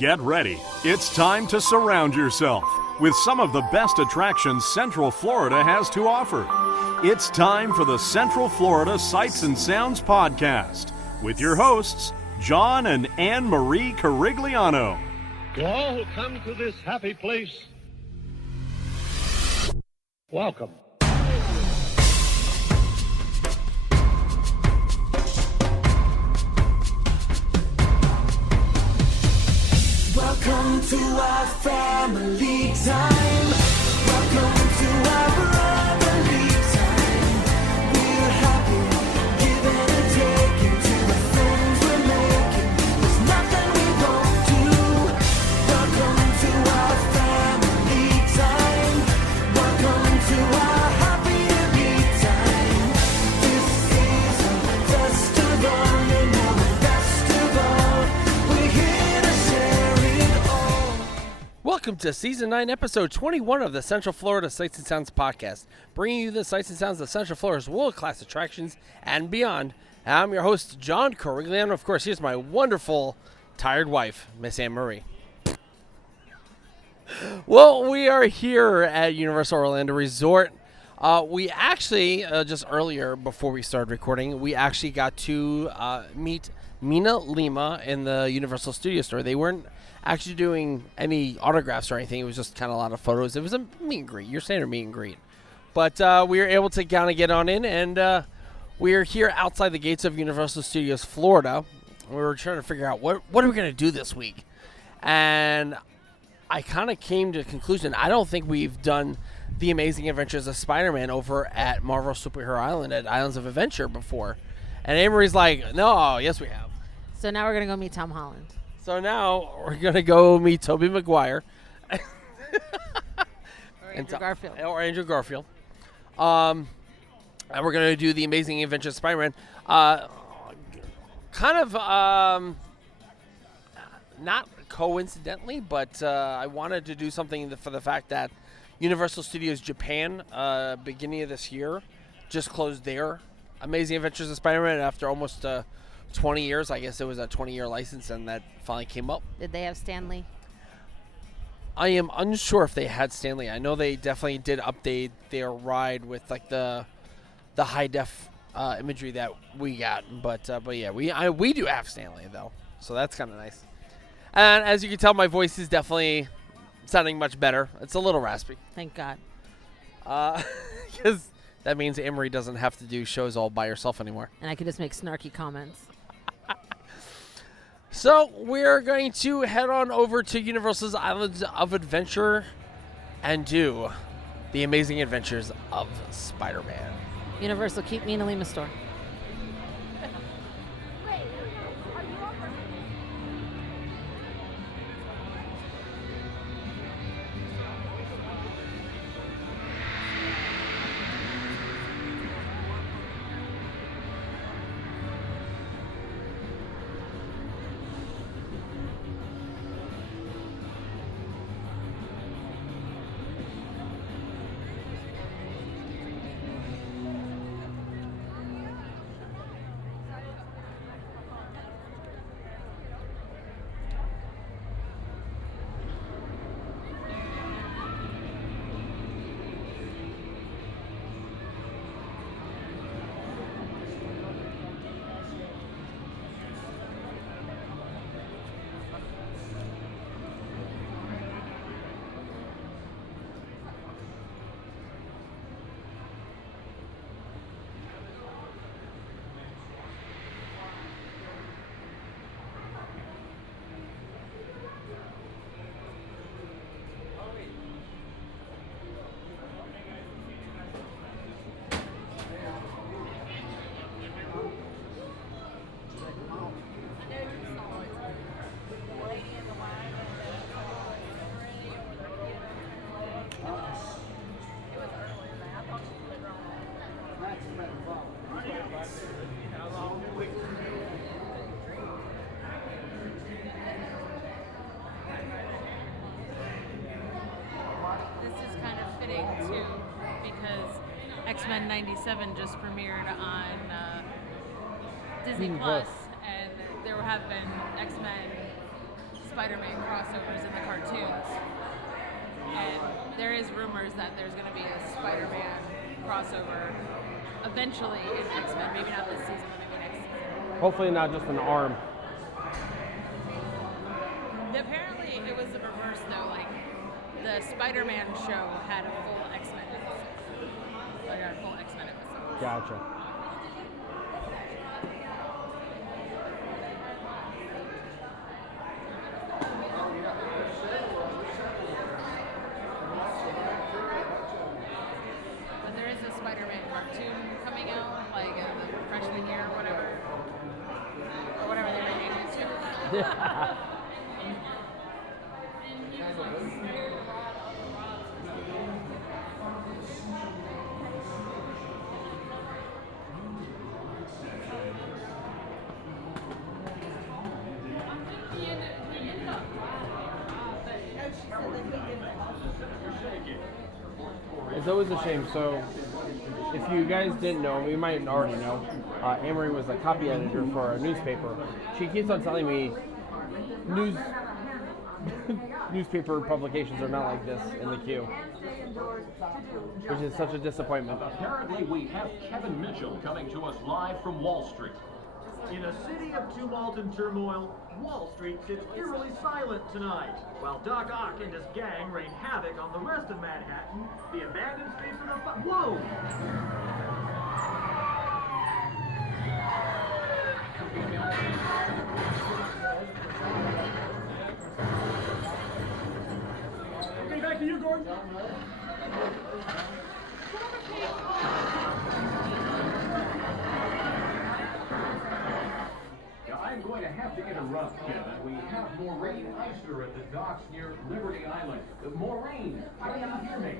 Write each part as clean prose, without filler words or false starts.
Get ready. It's time to surround yourself with some of the best attractions Central Florida has to offer. It's time for the Central Florida Sights and Sounds Podcast with your hosts, John and Anne Marie Carigliano. To all who come to this happy place, welcome. Welcome to our family time. Welcome to our brotherly time. We're happy, giving and taking to the friends we're making. There's nothing we won't do. Welcome to our family time. Welcome to our happy time. This is a festival, you know the best of all. We're here to share it all. Welcome to Season 9, Episode 21 of the Central Florida Sights and Sounds Podcast, bringing you the sights and sounds of Central Florida's world-class attractions and beyond. I'm your host, John Carigliano. Of course, here's my wonderful, tired wife, Miss Anne Marie. Well, we are here at Universal Orlando Resort. We actually, just earlier, before we started recording, we actually got to meet Mina Lima in the Universal Studio Store. They weren't actually doing any autographs or anything. It was just kind of a lot of photos. It was a meet and greet, your standard meet and greet. But we were able to kind of get on in, and we are here outside the gates of Universal Studios Florida. We were trying to figure out what are we going to do this week. And I kind of came to the conclusion, I don't think we've done The Amazing Adventures of Spiderman over at Marvel Superhero Island at Islands of Adventure before. And Amory's like, no, yes we have. So now we're going to go meet Tom Holland. So now we're going to go meet Tobey Maguire. Or Andrew Garfield. Or Andrew Garfield. And we're going to do The Amazing Adventures of Spider-Man. Not coincidentally, but I wanted to do something for the fact that Universal Studios Japan, beginning of this year, just closed their Amazing Adventures of Spider-Man after almost 20 years. I guess it was a 20-year license, and that finally came up. Did they have Stanley? I am unsure if they had Stanley. I know they definitely did update their ride with like the high def imagery that we got, but yeah, we do have Stanley though, so that's kind of nice. And as you can tell, my voice is definitely sounding much better. It's a little raspy. Thank God. Because that means Emery doesn't have to do shows all by herself anymore. And I could just make snarky comments. So we're going to head on over to Universal's Islands of Adventure and do The Amazing Adventures of Spider-Man. Universal, keep me in the Lima store. X-Men 97 just premiered on Disney Plus, and there have been X-Men Spider-Man crossovers in the cartoons. And there is rumors that there's going to be a Spider-Man crossover eventually in X-Men. Maybe not this season, but maybe next season. Hopefully not just an arm. Apparently, it was the reverse though. Like the Spider-Man show had a full X-Men episode. Like a full X-Men episode. Gotcha. But there is a Spider-Man cartoon coming out, like the freshman year or whatever. Or whatever they renamed it to. It's always a shame. So, if you guys didn't know, you might already know, Amory was a copy editor for a newspaper. She keeps on telling me newspaper publications are not like this in the queue, which is such a disappointment. Apparently, we have Kevin Mitchell coming to us live from Wall Street. In a city of tumult and turmoil, Wall Street sits eerily silent tonight, while Doc Ock and his gang rain havoc on the rest of Manhattan, the abandoned space of the Whoa! Okay, back to you, Gordon. Now, I'm going to have to interrupt, Kevin. We have Maureen Eister at the docks near Liberty Island. Maureen, how do you hear me?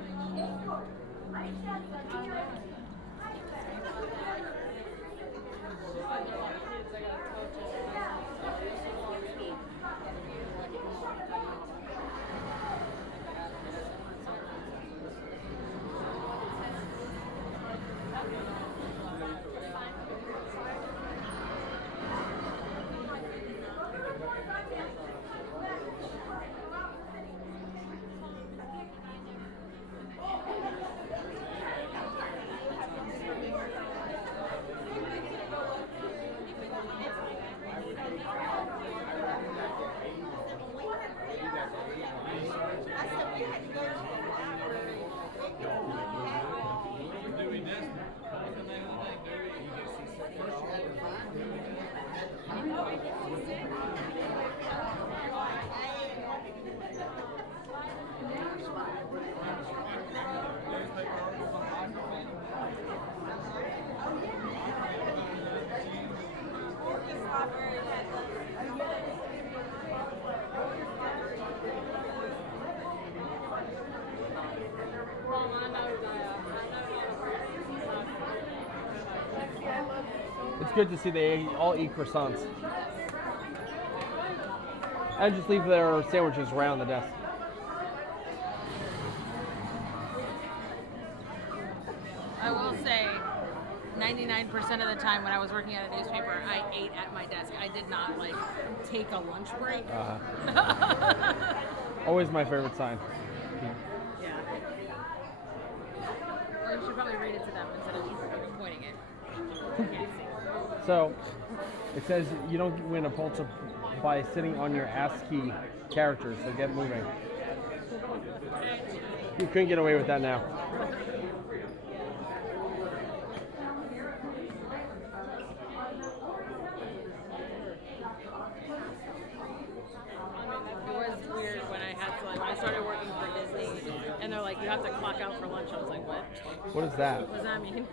It's good to see they all eat croissants. And just leave their sandwiches around the desk. I will say, 99% of the time when I was working at a newspaper, I ate at my desk. I did not like take a lunch break. Always my favorite sign. Yeah. Well, you should probably read it to them instead of pointing it. So, it says you don't win a Pulitzer by sitting on your ASCII characters, so get moving. You couldn't get away with that now. It was weird when I had to, like, when I started working for Disney, and they're like, you have to clock out for lunch. I was like, what? What is that? What does that mean?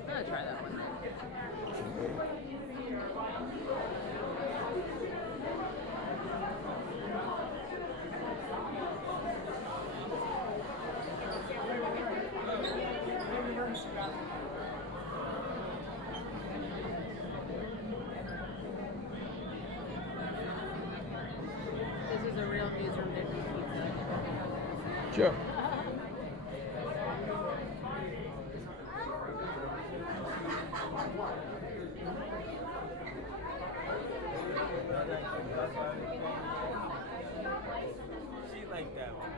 I'm gonna try that one. Sure. She like that one.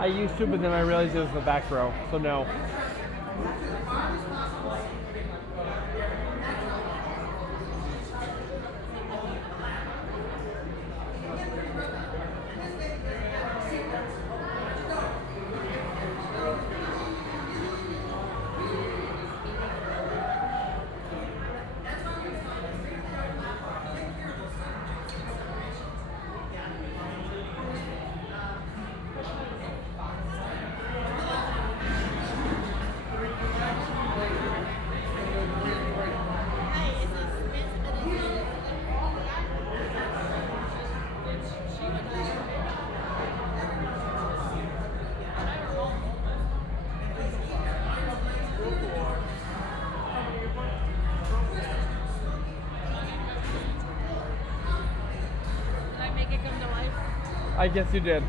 I used to, but then I realized it was the back row, so no. I guess you did.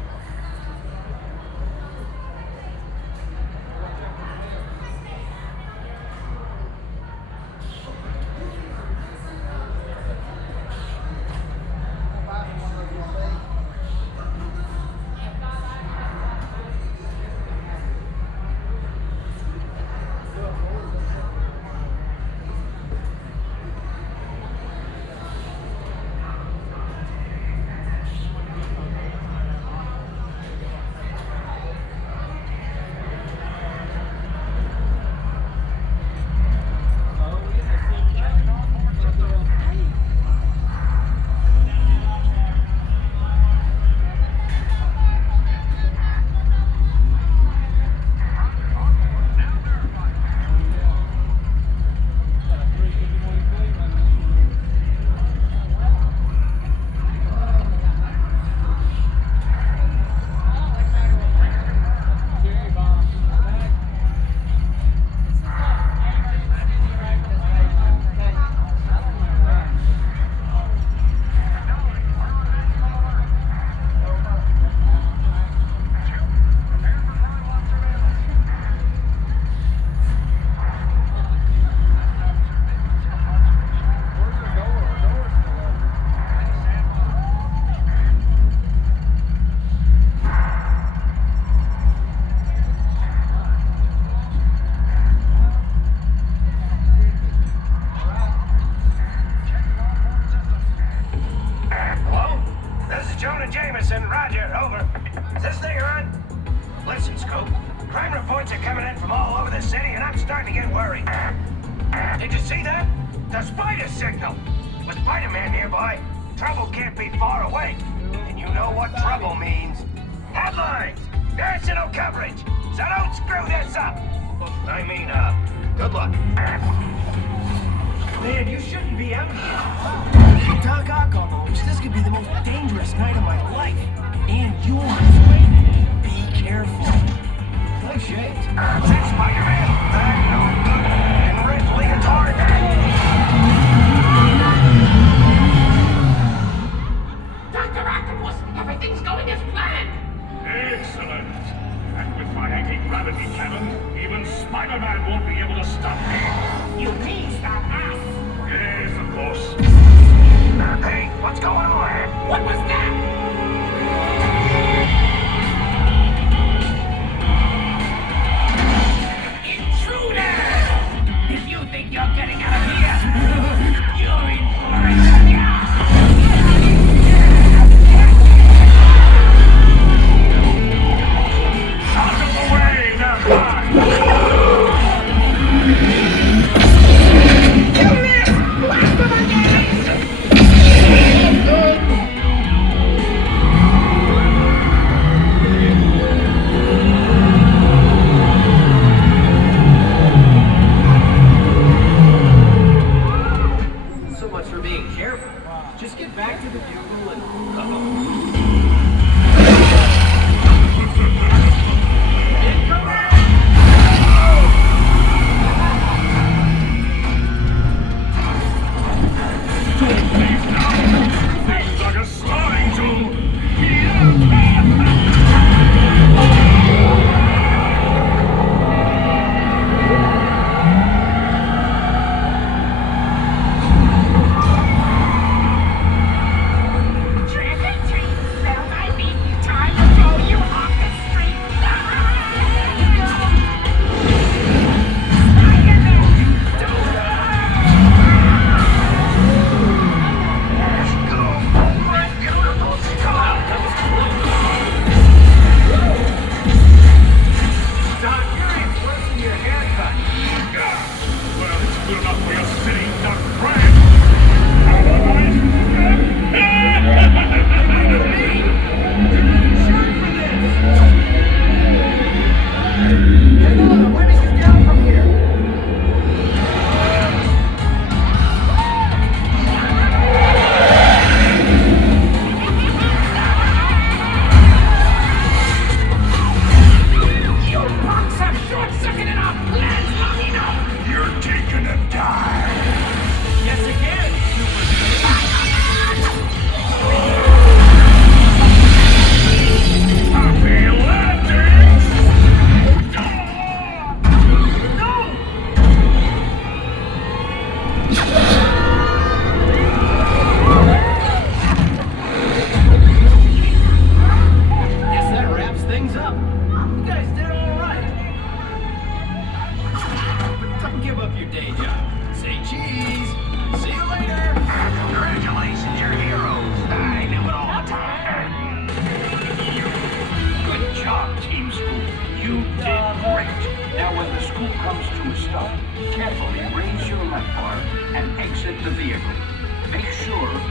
Jameson, Roger, over. Is this thing on? Listen, Scoop. Crime reports are coming in from all over the city, and I'm starting to get worried. Did you see that? The spider signal. With Spider-Man nearby, trouble can't be far away. And you know what trouble means. Headlines! National coverage! So don't screw this up! I mean, good luck. Man, you shouldn't be out here. Doc Ock on the loose. This could be the most dangerous night of my life. And yours. Be careful. Nice shades. That's Spider-Man. That no good. In red leotard. Dr. Octopus, everything's going as planned. Excellent. And with my anti-gravity cannon, even Spider-Man won't be able to stop me. You mean stop us? Yes, of course. Hey, what's going on? What was that? Intruder! If you think you're getting out of here, you're in for it. Out of the way, now,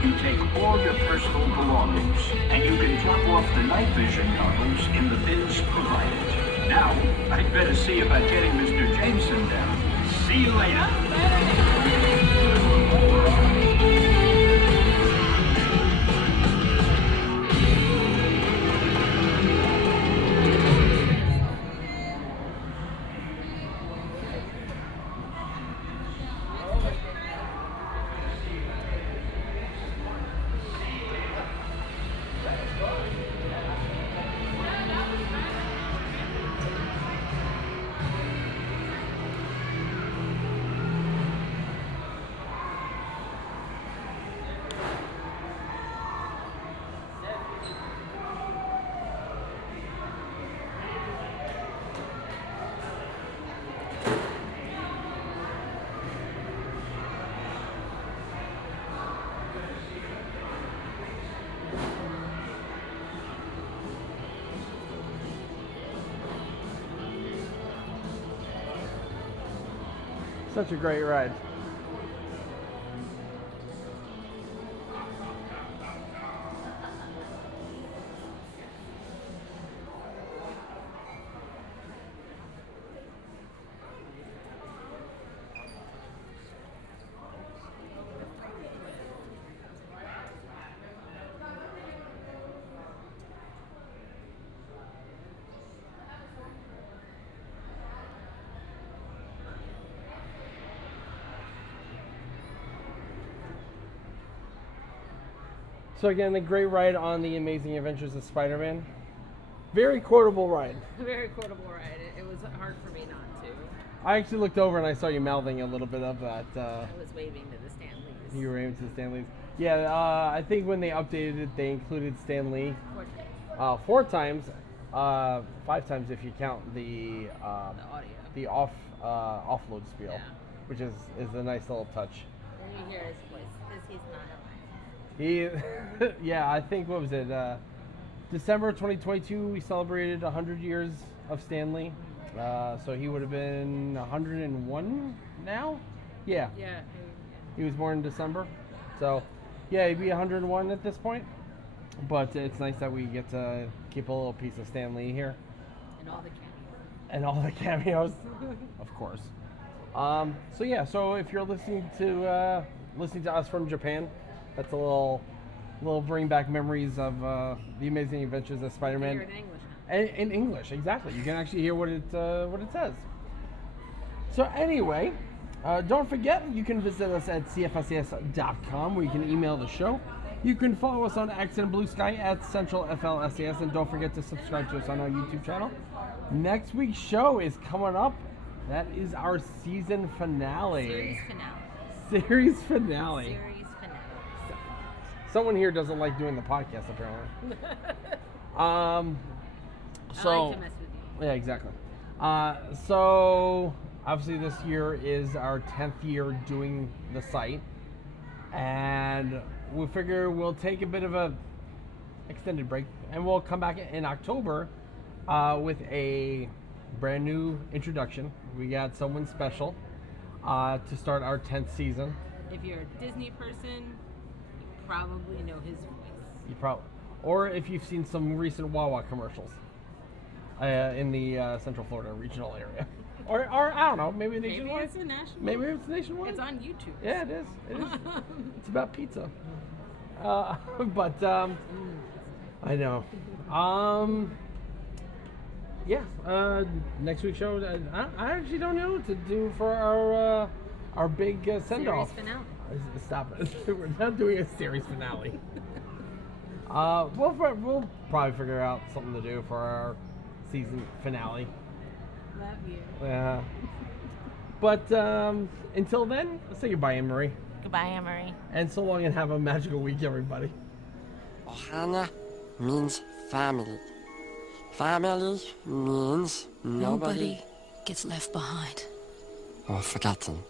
You take all your personal belongings, and you can drop off the night vision goggles in the bins provided. Now, I'd better see about getting Mr. Jameson down. See you later. Such a great ride. So again, a great ride on the Amazing Adventures of Spider-Man. Very quotable ride. Very quotable ride. It was hard for me not to. I actually looked over and I saw you mouthing a little bit of that. I was waving to the Stanleys. You were waving to the Stanleys. Yeah, I think when they updated it, they included Stan Lee 4 times, 5 times if you count the audio, offload spiel, which is a nice little touch. Then you hear his voice because he's not alive. Yeah, I think, what was it? December 2022, we celebrated 100 years of Stan Lee. So he would have been 101 now? Yeah. Yeah. He was born in December. So, yeah, he'd be 101 at this point. But it's nice that we get to keep a little piece of Stan Lee here. And all the cameos. Of course. So yeah, so if you're listening to us from Japan, that's a little bring back memories of the Amazing Adventures of Spider-Man. Hear it in English now. In English, exactly. You can actually hear what it says. So anyway, don't forget, you can visit us at cfsas.com where you can email the show. You can follow us on X and BlueSky at CentralFLSAS, and don't forget to subscribe to us on our YouTube channel. Next week's show is coming up. That is our season finale. Series finale. Someone here doesn't like doing the podcast, apparently. I like to mess with you. Yeah, exactly. So obviously this year is our 10th year doing the site, and we figure we'll take a bit of a extended break, and we'll come back in October with a brand new introduction. We got someone special to start our 10th season. If you're a Disney person, you probably know his voice. Or if you've seen some recent Wawa commercials in the Central Florida regional area. Or I don't know, maybe nationwide. Maybe it's a national. Maybe it's nationwide. It's on YouTube. Yeah, it is. It's about pizza. But I know. Yeah. Next week's show. I actually don't know what to do for our big send-off. Series finale. Stop it. We're not doing a series finale. We'll probably figure out something to do for our season finale. Love you. Yeah. But until then, let's say goodbye, Anne-Marie. Goodbye, Anne-Marie. And so long, and have a magical week, everybody. Ohana means family. Family means nobody gets left behind or forgotten.